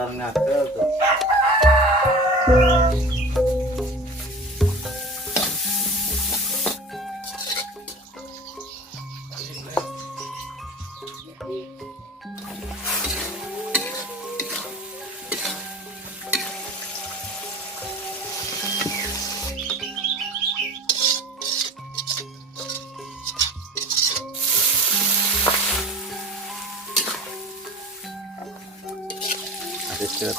ular ngakel tuh. Set.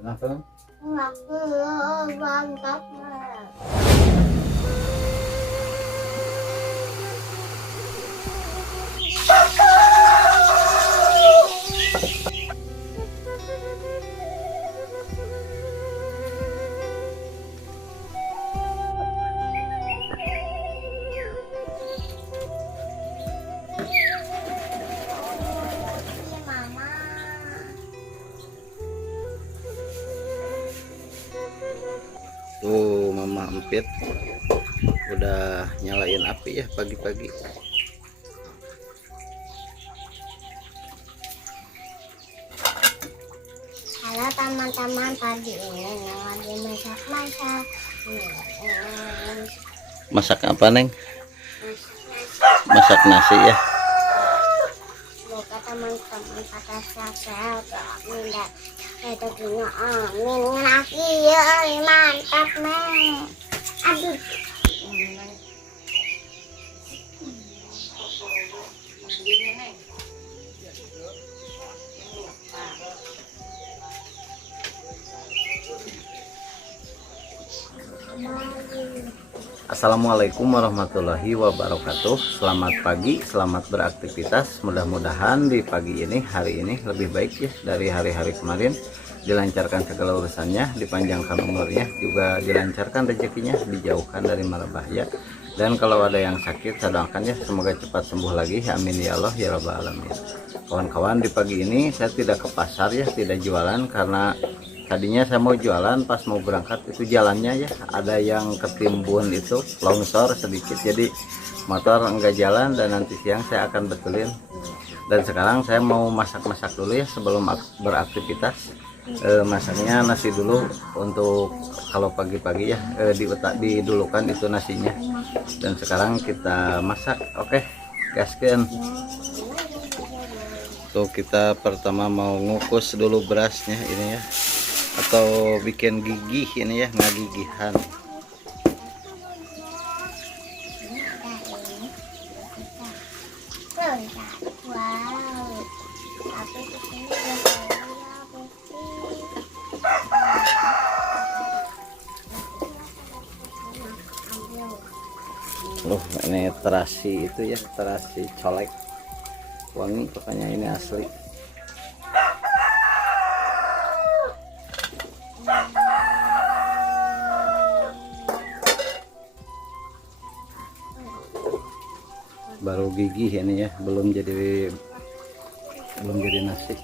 Kenapa? Mantap. Tuh Mama Empit udah nyalain api ya pagi-pagi. Halo teman-teman, pagi ini lagi masak-masak. Masak apa, Neng? Masak nasi ya. Semoga teman-teman pada sehat-sehat. Amin dan rezekinya amin lagi ya, mantap men. Aduh. Assalamualaikum warahmatullahi wabarakatuh. Selamat pagi, selamat beraktivitas. Mudah-mudahan di pagi ini, hari ini lebih baik ya dari hari-hari kemarin. Dilancarkan segala urusannya, dipanjangkan umurnya, juga dilancarkan rezekinya, dijauhkan dari mara bahaya. Dan kalau ada yang sakit, saya doakan ya semoga cepat sembuh lagi. Amin ya Allah ya rabbal alamin. Kawan-kawan, di pagi ini saya tidak ke pasar ya, tidak jualan karena tadinya saya mau jualan, pas mau berangkat itu jalannya ya ada yang ketimbun, itu longsor sedikit, jadi motor enggak jalan dan nanti siang saya akan betulin. Dan sekarang saya mau masak-masak dulu ya sebelum beraktivitas. Masaknya nasi dulu untuk kalau pagi-pagi ya, didulukan itu nasinya. Dan sekarang kita masak. Oke, gaskeun. Tuh kita pertama mau ngukus dulu berasnya ini ya, atau bikin gigih ini ya, ngagigihan. Wow, tapi di sini Loh, ini terasi itu ya, terasi colek, wangi pokoknya, ini asli. Baru gigih ini ya, belum jadi nasi.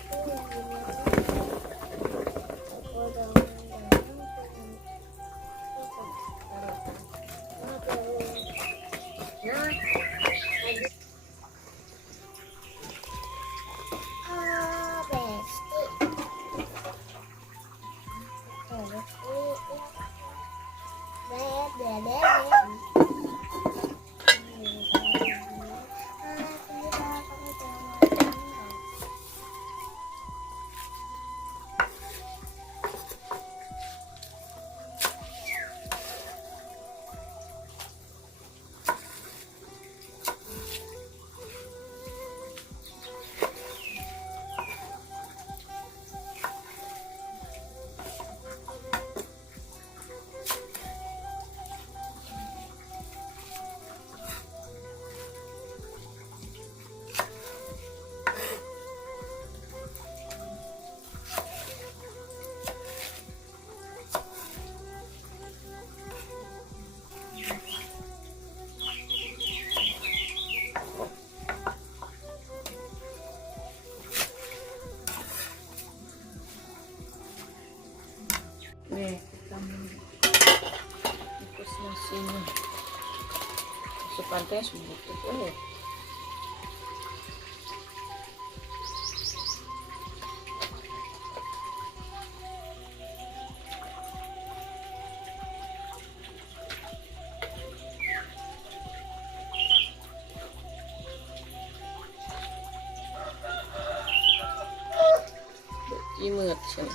sini. Sepantai sebutu ya. Imut sini.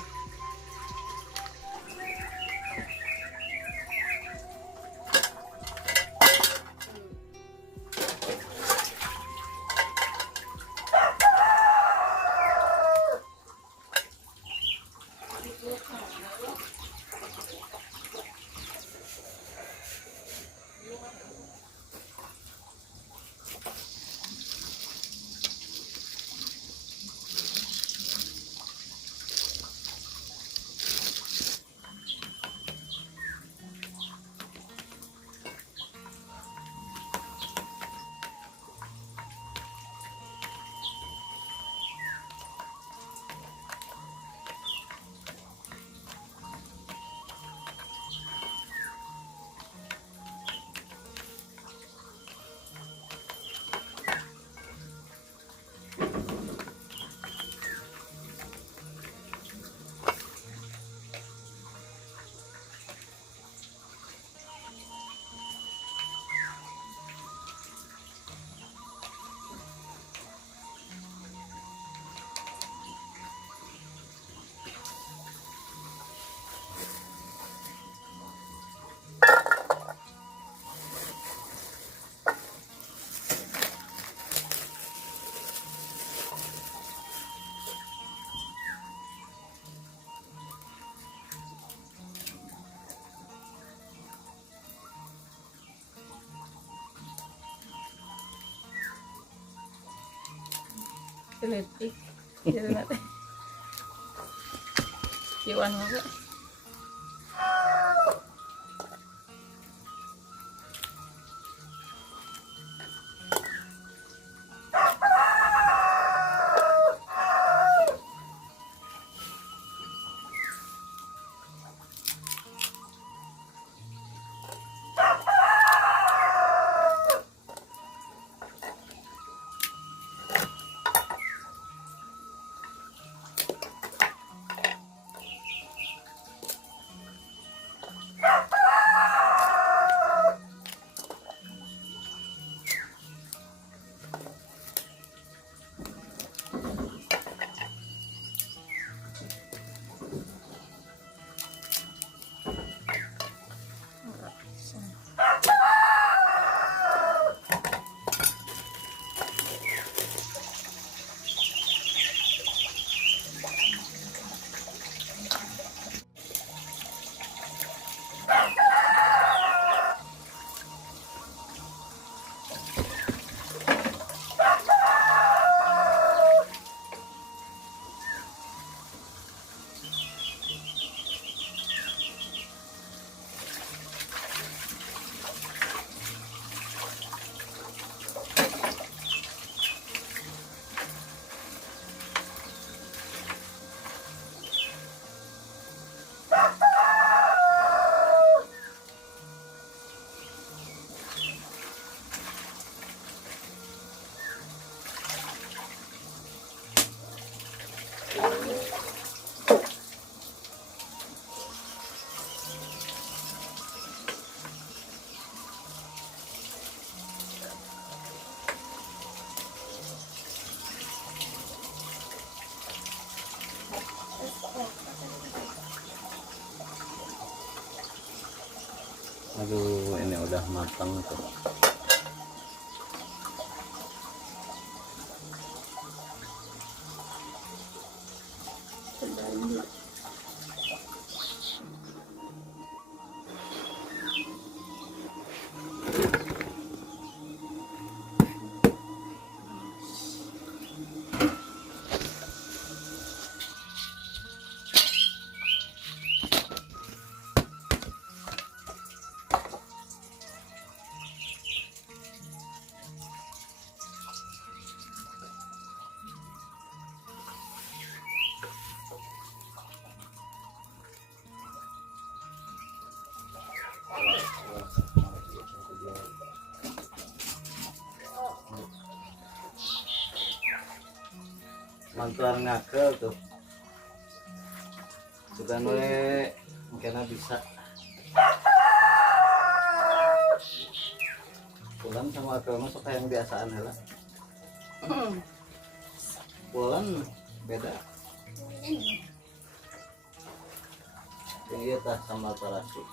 Letik gitu nanti kiwan apa Aduh, ini udah matang tuh. mantuan ngakel tuh sudah mulai mungkin bisa pulang sama akel masuk kayak yang biasaan lah. Pulang beda yang iya tah sambal terasi.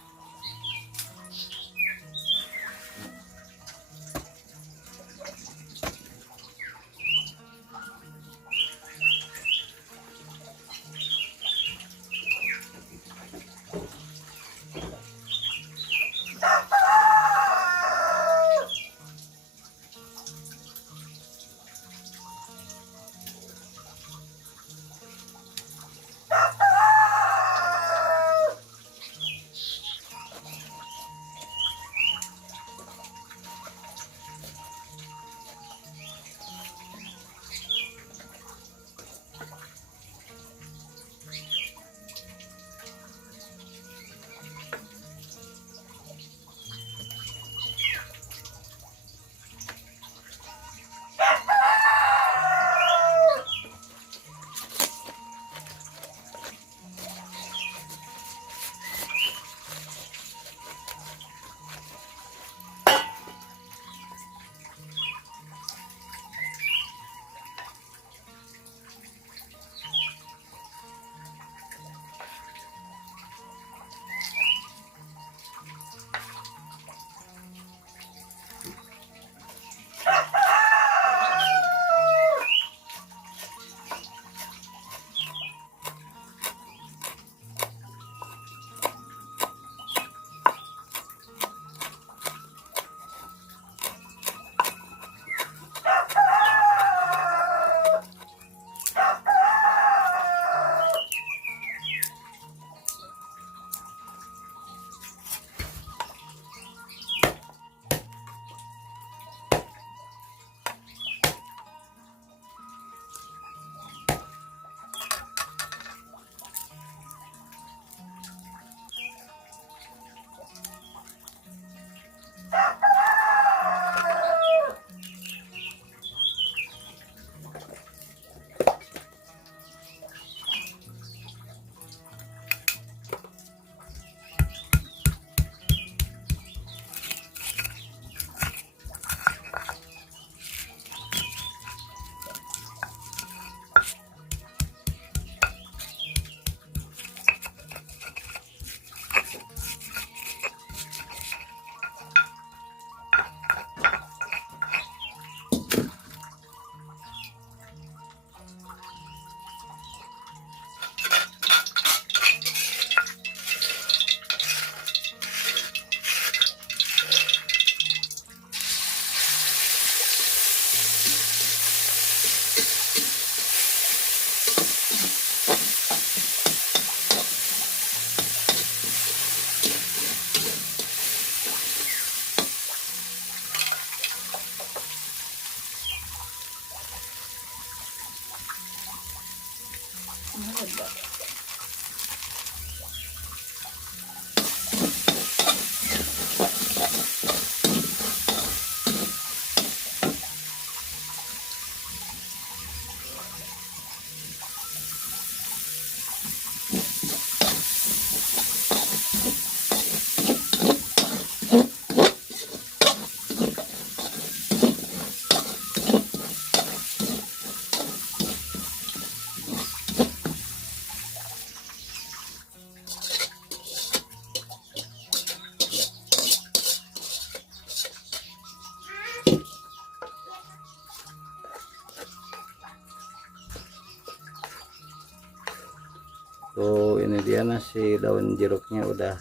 Tuh ini dia nasi daun jeruknya udah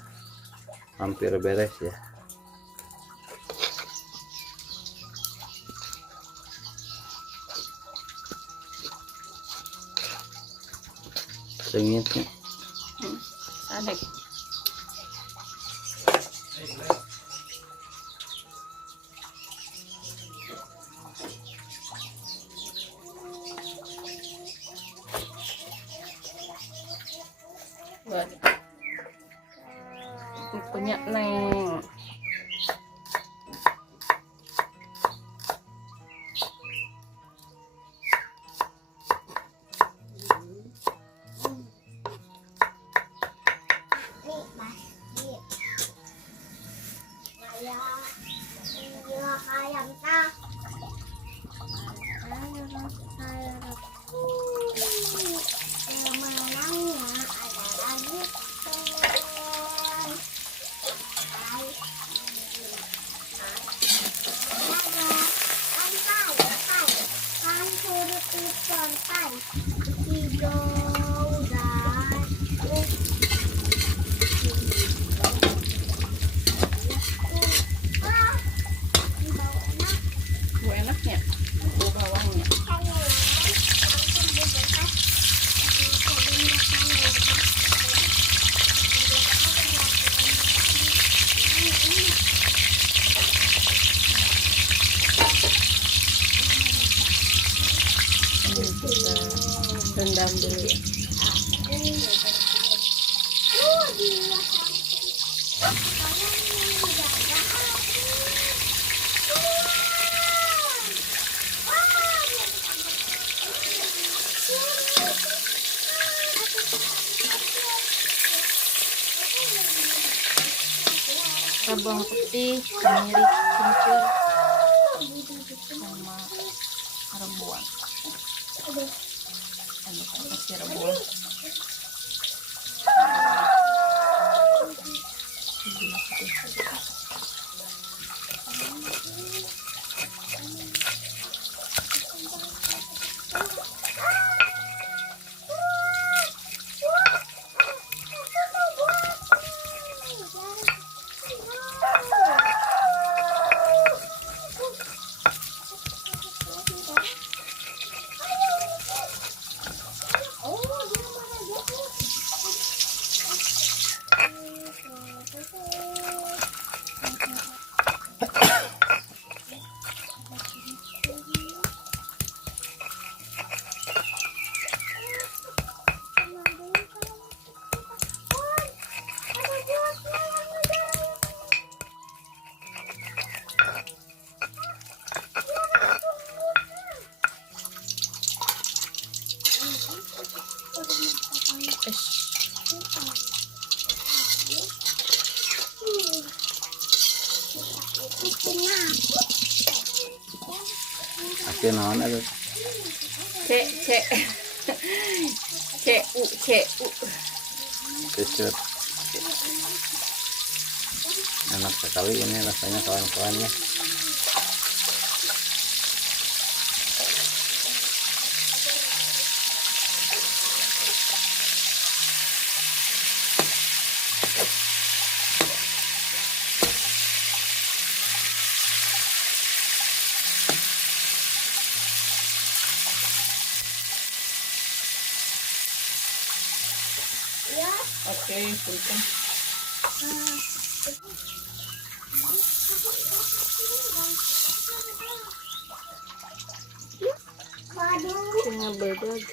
hampir beres ya. Sengitnya Sadek. Buat punya neng. Ya, iya ayam tak. Pemenangnya adalah Yuken. Kan suruh dicontai hijau dan Bu enaknya, bu bawangnya. Kita rendam dulu ya. Bawang putih, kemiri, kencur, sama rebuan. Ada kasih rebuan. Aki naon ada C U. kecut. Enak sekali ini rasanya kawan-kawannya. Oke, punten. Waduh. Tinggal bedog.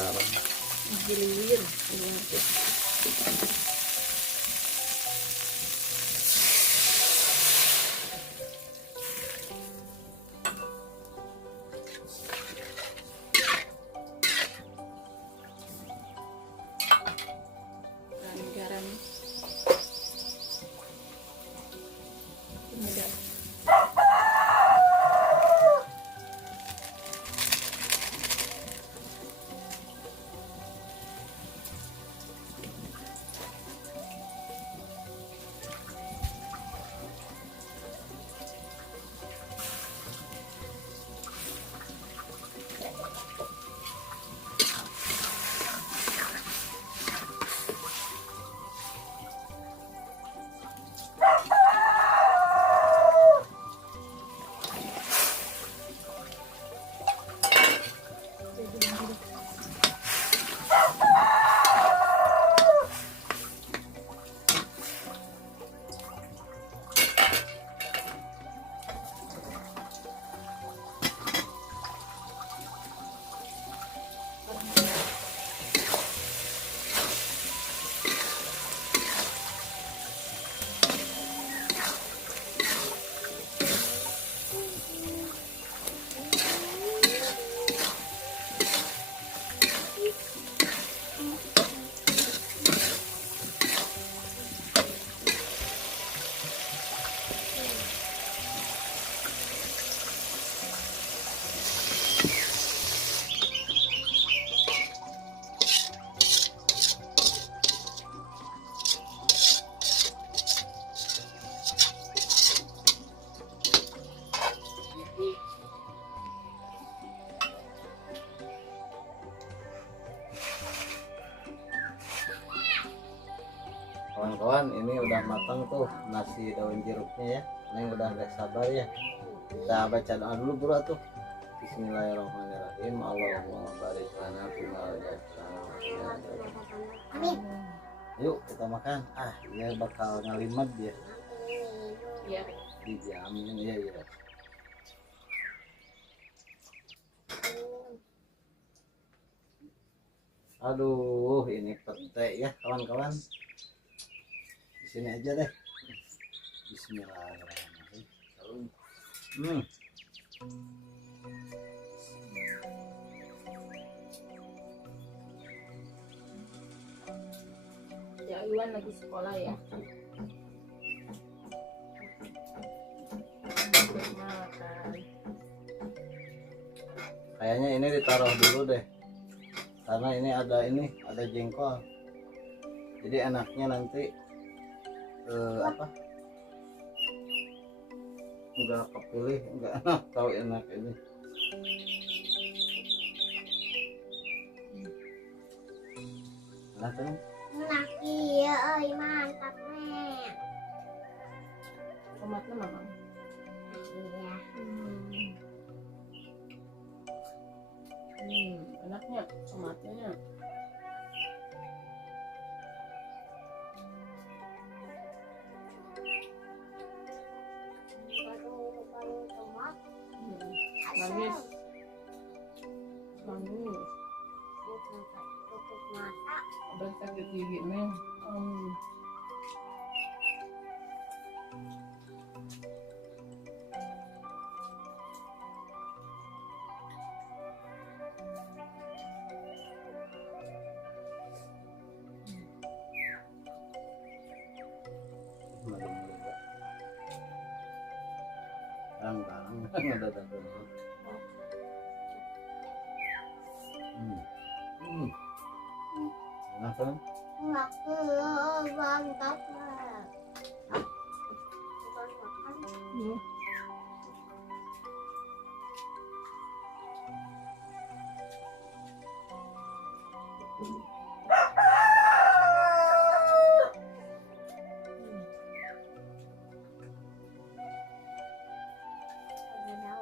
larang. Gilir. Garam. Kemudian Kawan-kawan, ini udah matang tuh nasi daun jeruknya ya. Neng udah gak sabar ya. Kita baca doa dulu bro tuh. Bismillahirrahmanirrahim. Allahumma barik lana fima razaqtana. Amin. Yuk kita makan. Dia bakal ngalimat dia. ya Dijamin ya ya. Aduh, ini petek ya kawan-kawan. Di sini aja deh. Bismillahirrahmanirrahim. ya Iwan lagi sekolah ya. Makan. Kayaknya ini ditaruh dulu deh. Karena ini ada jengkol. Jadi enaknya nanti apa? Enggak kepilih, enggak tahu enak ini. Enak kan? Enak iya, mantap nih. Tomatnya mama. Iya. Enaknya tomatnya. Baru tomat. Manis. Manis. Tutup mata. Udah sakit gigi nih. Barang-barang udah datang. Enak kan? Enak mantap nih. Bukan makan.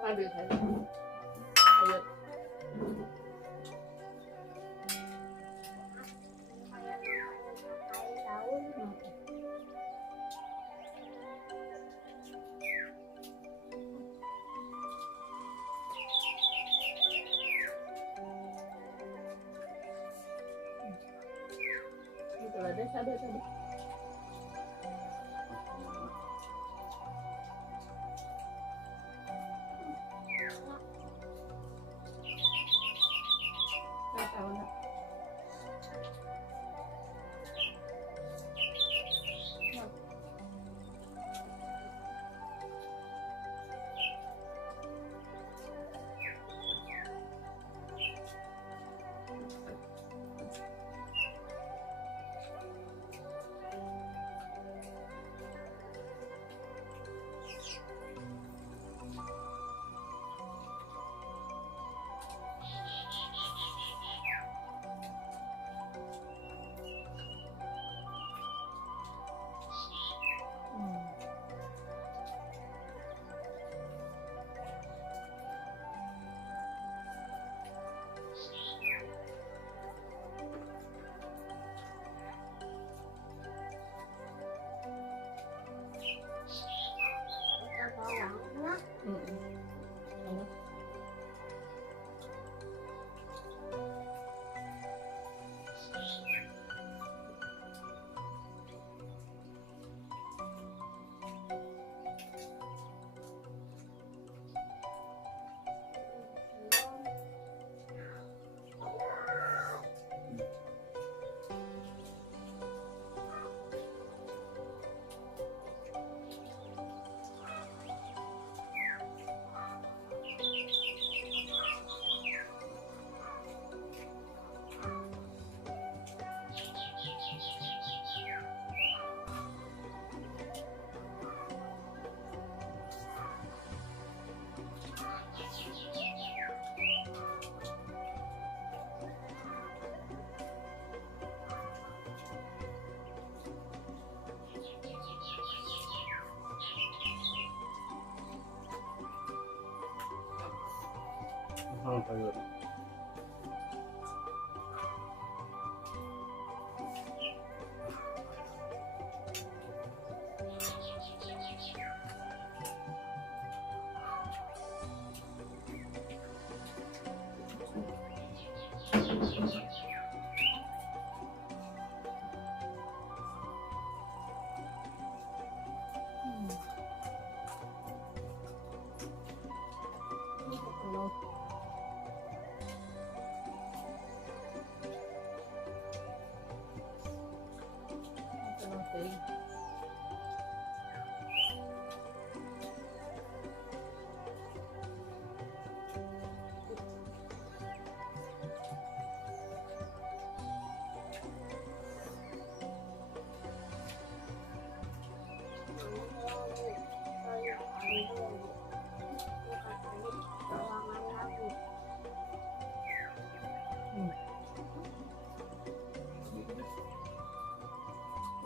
Habis aja. Ayo. Sabar. Nggak tahu nak. Kita bawangnya.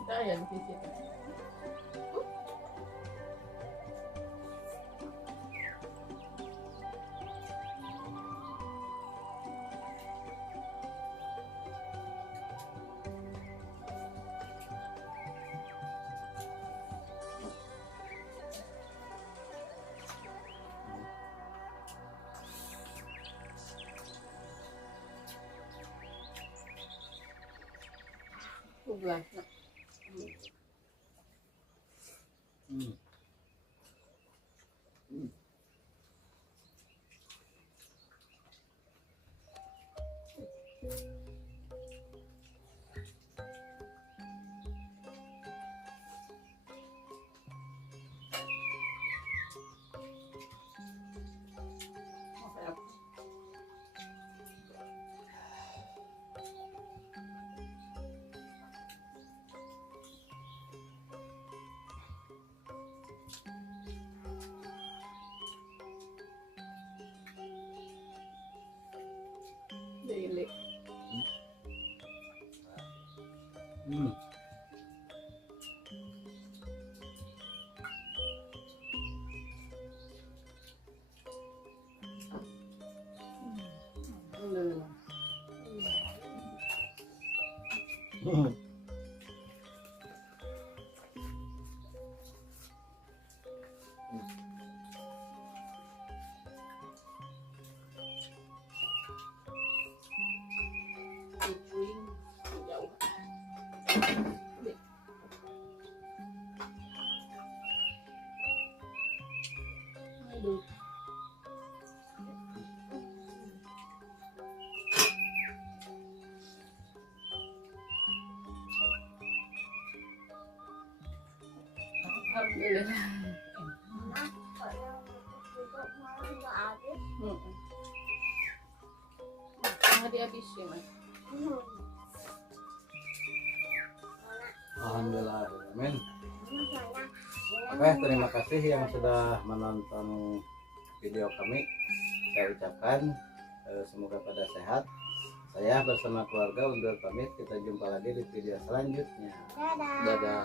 Kita ya di situ. Gelas. Dili. Jauh. Aduh. Alhamdulillah. Mama, kalau duduk mau nggak habis. Nggak dihabisin, Mas. Mana? Alhamdulillah, amin. Mana? Oke, terima kasih yang sudah menonton video kami. Saya ucapkan semoga pada sehat. Saya bersama keluarga undur pamit. Kita jumpa lagi di video selanjutnya. Dadah. Dadah.